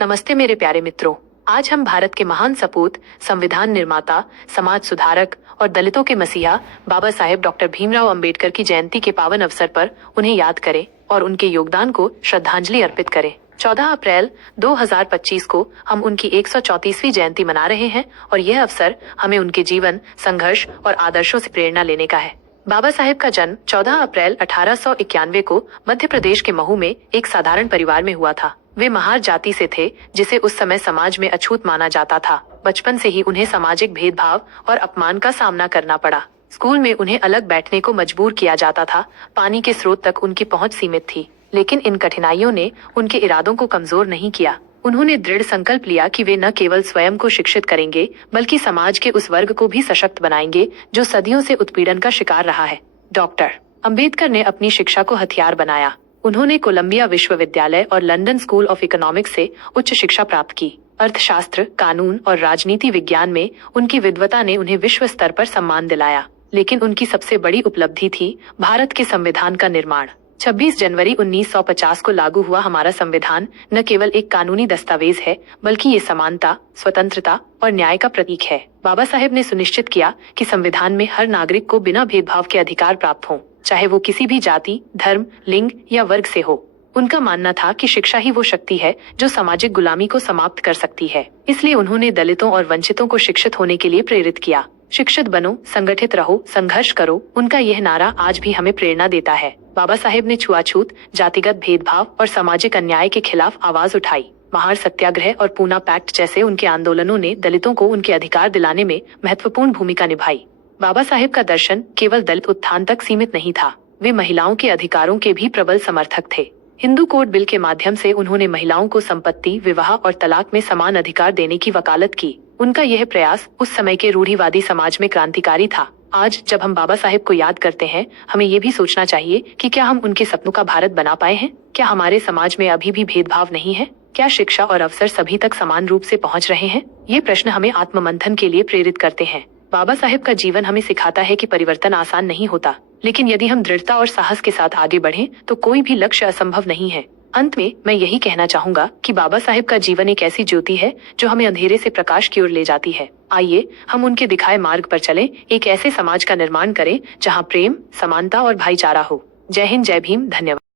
नमस्ते मेरे प्यारे मित्रों। आज हम भारत के महान सपूत, संविधान निर्माता, समाज सुधारक और दलितों के मसीहा बाबा साहेब डॉक्टर भीमराव अंबेडकर की जयंती के पावन अवसर पर उन्हें याद करें और उनके योगदान को श्रद्धांजलि अर्पित करें। 14 अप्रैल 2025 को हम उनकी 134वीं जयंती मना रहे हैं और यह अवसर हमें उनके जीवन, संघर्ष और आदर्शों से प्रेरणा लेने का है। बाबा साहेब का जन्म 14 अप्रैल 1891 को मध्य प्रदेश के महू में एक साधारण परिवार में हुआ था। वे महार जाति से थे, जिसे उस समय समाज में अछूत माना जाता था। बचपन से ही उन्हें सामाजिक भेदभाव और अपमान का सामना करना पड़ा। स्कूल में उन्हें अलग बैठने को मजबूर किया जाता था। पानी के स्रोत तक उनकी पहुंच सीमित थी, लेकिन इन कठिनाइयों ने उनके इरादों को कमजोर नहीं किया। उन्होंने दृढ़ संकल्प लिया कि वे न केवल स्वयं को शिक्षित करेंगे, बल्कि समाज के उस वर्ग को भी सशक्त बनाएंगे जो सदियों से उत्पीड़न का शिकार रहा है। डॉक्टर अंबेडकर ने अपनी शिक्षा को हथियार बनाया। उन्होंने कोलंबिया विश्वविद्यालय और लंदन स्कूल ऑफ इकोनॉमिक्स से उच्च शिक्षा प्राप्त की। अर्थशास्त्र, कानून और राजनीति विज्ञान में उनकी विद्वता ने उन्हें विश्व स्तर पर सम्मान दिलाया। लेकिन उनकी सबसे बड़ी उपलब्धि थी भारत के संविधान का निर्माण। 26 जनवरी 1950 को लागू हुआ हमारा संविधान न केवल एक कानूनी दस्तावेज है, बल्कि ये समानता, स्वतंत्रता और न्याय का प्रतीक है। बाबा साहेब ने सुनिश्चित किया कि संविधान में हर नागरिक को बिना भेदभाव के अधिकार प्राप्त हों, चाहे वो किसी भी जाति, धर्म, लिंग या वर्ग से हो। उनका मानना था कि शिक्षा ही वो शक्ति है जो सामाजिक गुलामी को समाप्त कर सकती है। इसलिए उन्होंने दलितों और वंचितों को शिक्षित होने के लिए प्रेरित किया। शिक्षित बनो, संगठित रहो, संघर्ष करो, उनका यह नारा आज भी हमें प्रेरणा देता है। बाबा साहेब ने छुआछूत, जातिगत भेदभाव और सामाजिक अन्याय के खिलाफ आवाज उठाई। महार सत्याग्रह और पूना पैक्ट जैसे उनके आंदोलनों ने दलितों को उनके अधिकार दिलाने में महत्वपूर्ण भूमिका निभाई। बाबा साहेब का दर्शन केवल दलित उत्थान तक सीमित नहीं था, वे महिलाओं के अधिकारों के भी प्रबल समर्थक थे। हिंदू कोड बिल के माध्यम से उन्होंने महिलाओं को संपत्ति, विवाह और तलाक में समान अधिकार देने की वकालत की। उनका यह प्रयास उस समय के रूढ़िवादी समाज में क्रांतिकारी था। आज जब हम बाबा साहेब को याद करते हैं, हमें ये भी सोचना चाहिए कि क्या हम उनके सपनों का भारत बना पाए हैं? क्या हमारे समाज में अभी भी भेदभाव नहीं है? क्या शिक्षा और अवसर सभी तक समान रूप से पहुंच रहे हैं? ये प्रश्न हमें आत्ममंथन के लिए प्रेरित करते हैं। बाबा साहेब का जीवन हमें सिखाता है कि परिवर्तन आसान नहीं होता, लेकिन यदि हम दृढ़ता और साहस के साथ आगे बढ़ें, तो कोई भी लक्ष्य असंभव नहीं है। अंत में मैं यही कहना चाहूंगा कि बाबा साहेब का जीवन एक ऐसी ज्योति है जो हमें अंधेरे से प्रकाश की ओर ले जाती है। आइए हम उनके दिखाए मार्ग पर चलें, एक ऐसे समाज का निर्माण करें जहां प्रेम, समानता और भाईचारा हो। जय हिंद, जय भीम, धन्यवाद।